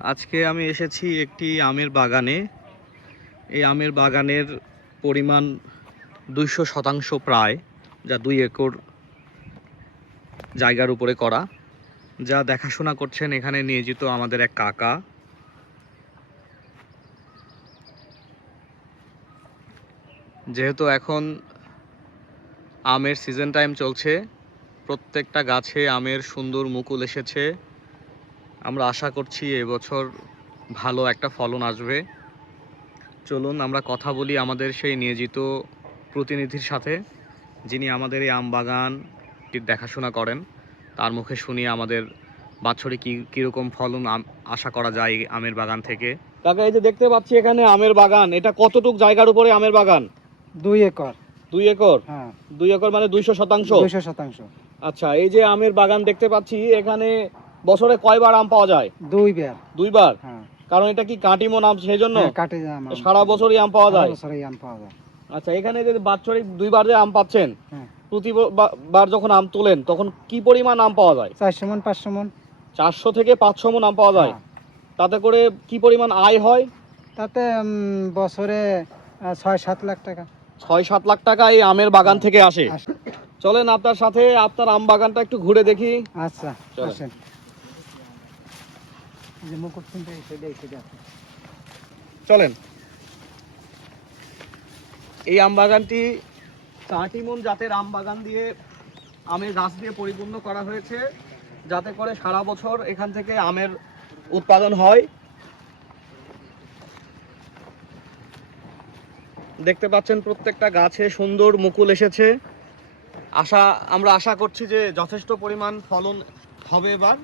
আজকে আমি এসেছি একটি আমের বাগানে। এই আমের বাগানের পরিমাণ দুইশো শতাংশ প্রায়, যা দুই একর জায়গার উপরে করা। যা দেখাশোনা করছেন এখানে নিয়োজিত আমাদের এক কাকা। যেহেতু এখন আমের সিজন টাইম চলছে, প্রত্যেকটা গাছে আমের সুন্দর মুকুল এসেছে। আমরা আশা করছি এবছর ভালো একটা ফলন আসবে। চলুন আমরা কথা বলি আমাদের সেই নিয়োজিত প্রতিনিধির সাথে যিনি আমাদের এই আম বাগানটির দেখাশোনা করেন। তার মুখে শুনি আমাদের বাৎসরিক কী কীরকম ফলন আশা করা যায় আমের বাগান থেকে। কাকা এই যে দেখতে পাচ্ছি এখানে আমের বাগান এটা কতটুক জায়গার উপরে আমের বাগান? দুই একর। দুই একর? হ্যাঁ। দুই একর মানে দুইশো শতাংশ? দুইশো শতাংশ। আচ্ছা এই যে আমের বাগান দেখতে পাচ্ছি এখানে বছরে কয়বার আম পাওয়া যায়? দুই বের দুইবার? হ্যাঁ। কারণ এটা কি কাটিমন আম সেই জন্য হ্যাঁ। সারা বছরই আম পাওয়া যায়? আম পাওয়া যায়। আচ্ছা এখানে যে বাৎসরিক দুইবার যে আম পাচ্ছেন হ্যাঁ। প্রতিবার যখন আম তোলেন তখন কি পরিমাণ আম পাওয়া যায়? চারশো মন পাঁচশো মন। চারশো থেকে পাঁচশো মন আম পাওয়া যায়। তাতে করে কি পরিমাণ আয় হয়? তাতে বছরে ছয় সাত লাখ টাকা। ছয় সাত লাখ টাকা এই আমের বাগান থেকে আসে। চলেন আপনার সাথে আপনার আম বাগানটা একটু ঘুরে দেখি। আচ্ছা চলেন। এই আম বাগানটি কাটিমন জাতের আম বাগান দিয়ে আমের গাছ দিয়ে পরিপূর্ণ করা হয়েছে। যাতে করে সারা বছর এখান থেকে আমের উৎপাদন হয়। দেখতে পাচ্ছেন প্রত্যেকটা গাছে সুন্দর মুকুল এসেছে। আশা, আমরা আশা করছি যে যথেষ্ট পরিমাণ ফলন হবে এবার।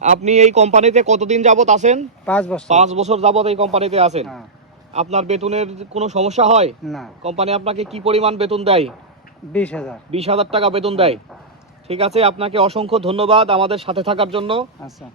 আপনি এই কোম্পানিতে কতদিন যাবত আছেন? পাঁচ বছর। পাঁচ বছর যাবত এই কোম্পানিতে আছেন। হ্যাঁ, আপনার বেতনের কোনো সমস্যা হয়? না। কোম্পানি আপনাকে কি পরিমাণ বেতন দেয়? বিশ হাজার। বিশ হাজার টাকা বেতন দেয়। ঠিক আছে আপনাকে অসংখ্য ধন্যবাদ আমাদের সাথে থাকার জন্য। আচ্ছা।